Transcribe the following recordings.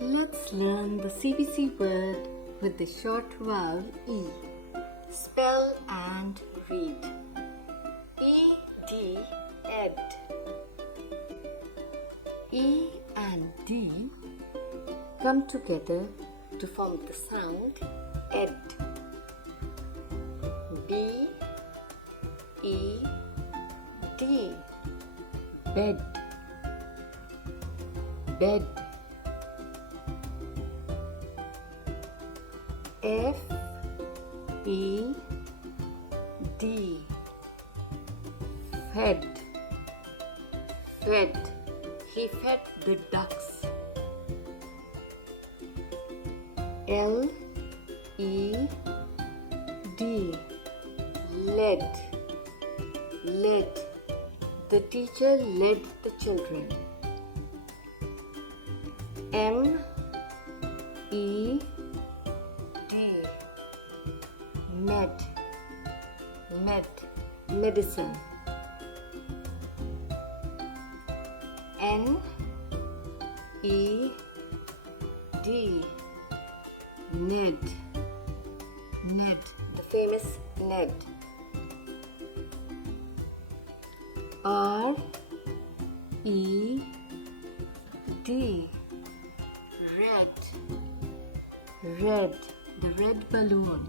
Let's learn the CVC word with the short vowel E. Spell and read. E-D, ed. E and D come together to form the sound ed. B-E-D, bed, bed. F-E-D, fed, fed. He fed the ducks. L-E-D, led, led. The teacher led the children. M-E-D, med, med, medicine. N-E-D, Ned, Ned, the famous Ned. R-E-D, red, red, the red balloon.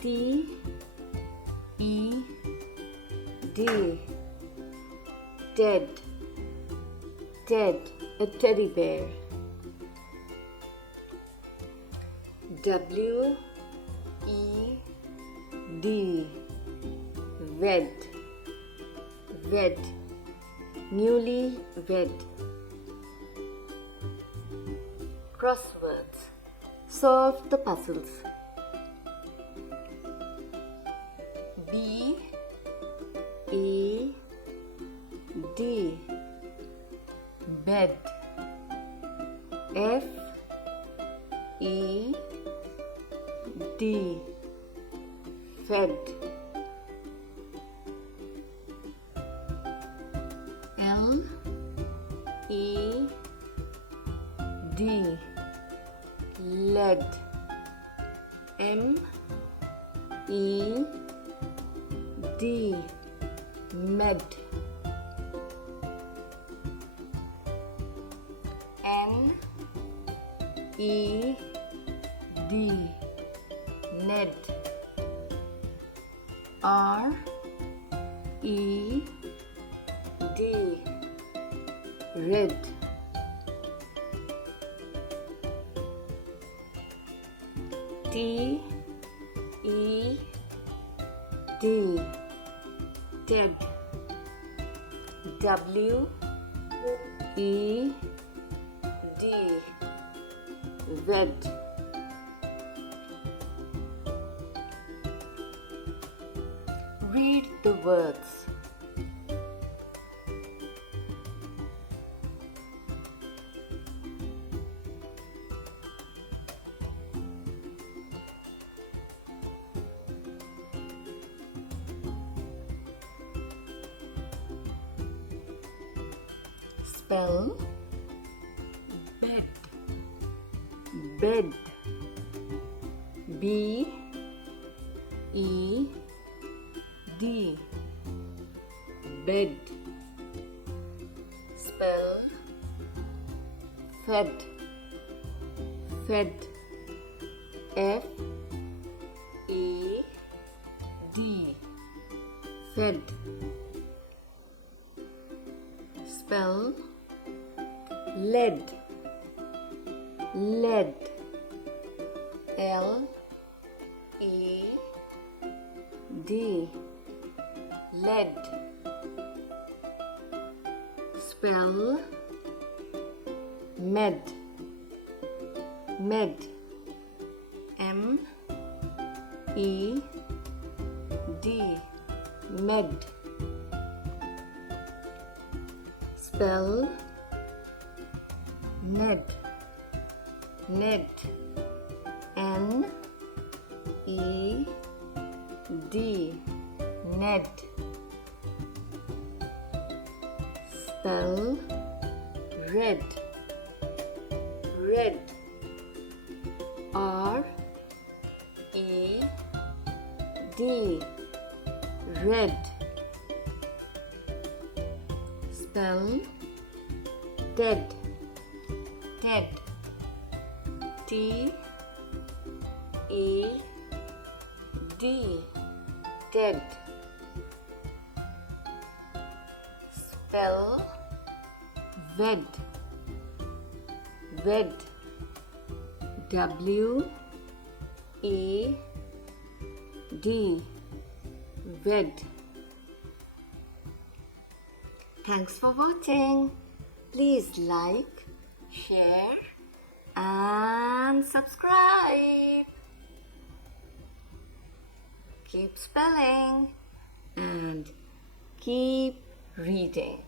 T-E-D, dead, dead, a teddy bear. W-E-D, wed, wed, newly wed. Crosswords. Solve the puzzles. B-E-D, bed. F-E-D, fed. L-E-D, led. M-E-D, med. N-E-D, ned. R-E-D, red. T-E-D, ted. W-E-D, wed. Read the words. Spell bed, bed. B-E-D, bed. Spell fed, fed. F-E-D, fed. Spell led, led. L-E-D, led. Spell med, med. M-E-D, med. Spell Ned, Ned. N-E-D, Ned. Spell red, red. R E D, red. Spell dead, dead. T E D, dead. Spell wed, wed. W E D, wed. Thanks for watching. Please like, share and subscribe. Keep spelling and keep reading.